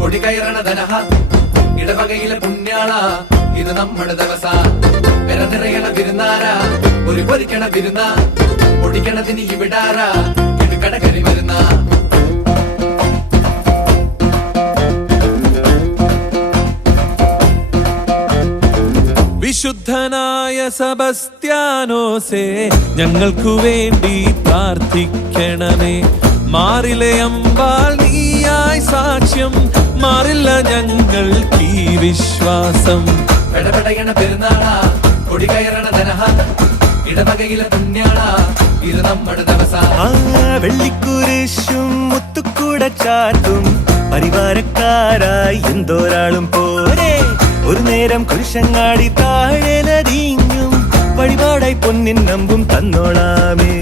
കൊടി കയറണ ധനഹ ഇടവകയിലെ പുണ്യാള ഇത് നമ്മുടെ ദിവസ പെര നിറയണ വിരുന്നാര ഒരു പൊരിക്കണ വിരുന്ന പൊടിക്കണതിന് ഇവിടാര ഇടുക്കട കരി വരുന്ന വിശുദ്ധനായ സെബസ്ത്യാനോസേ ഞങ്ങൾക്കു വേണ്ടി പ്രാർത്ഥിക്കണമേ. മാറിലെ അമ്പാൽ നീയായി സാക്ഷ്യം, മാറില്ല ഞങ്ങൾക്ക് ഈ വിശ്വാസം. പെടപെടയണ പെരുന്നാള കൊടി കയറണ ധനഹ ഇടവകയിലെ പുണ്യാള ഇത് നമ്മുടെ ദിവസ. വെള്ളിക്കുരിശും മുത്തുക്കൂട ചാട്ടും പരിവാരക്കാരായി എന്തോരാളും പോരെ. ഒരു നേരം കുരിശങ്ങാടി താഴെ നദിഞ്ഞും വഴിപാടായി പൊന്നിൻ നമ്പും തന്നോളാമേ.